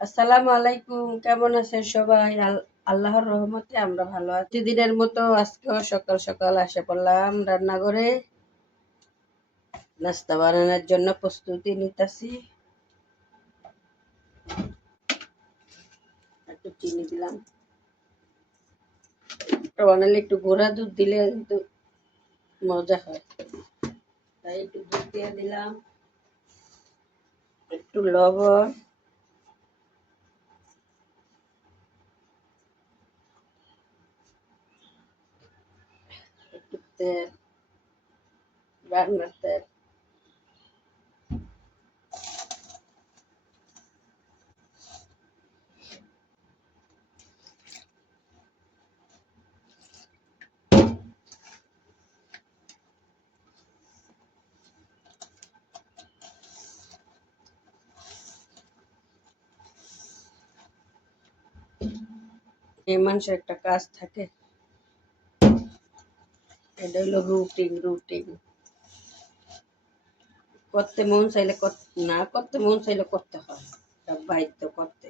আসসালামু আলাইকুম, কেমন আছেন সবাই? আল্লাহর রহমতে আমরা ভালো আছি। দিনের মতো আজকেও সকাল সকাল আসে পড়লাম রান্নাঘরে। নাস্তা বানানোর জন্য প্রস্তুতি নিতেছি। একটু চিনি দিলাম। একটু গোড়া দুধ দিলে কিন্তু মজা হয়। তাই একটু দুধ দিয়ে দিলাম। একটু লবণ একটু তেল রান্নার এই মানুষের একটা কাজ থাকে। এটা হলো রুটিন রুটিন করতে মন চাইলে না করতে মন চাইলে করতে হয় বাধ্য করতে।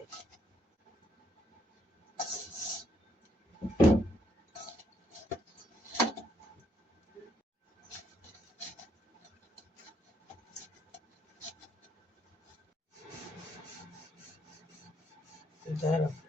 দাঁড়াও।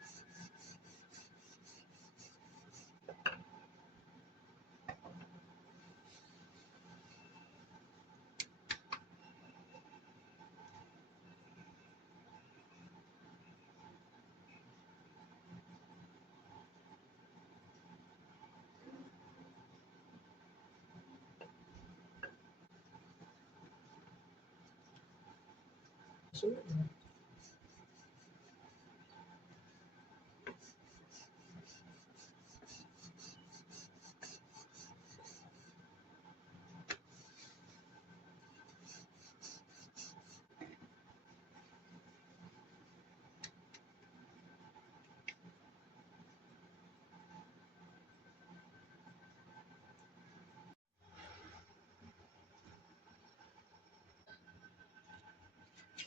children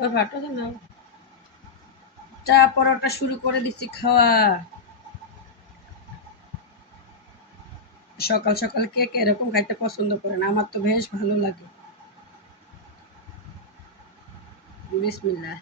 ওই ভাতটা তো চা, পরোটা শুরু করে দিচ্ছি, খাওয়া। সকাল সকাল কে কে এরকম খাইতে পছন্দ করে না আমার তো বেশ ভালো লাগে। বিসমিল্লাহ।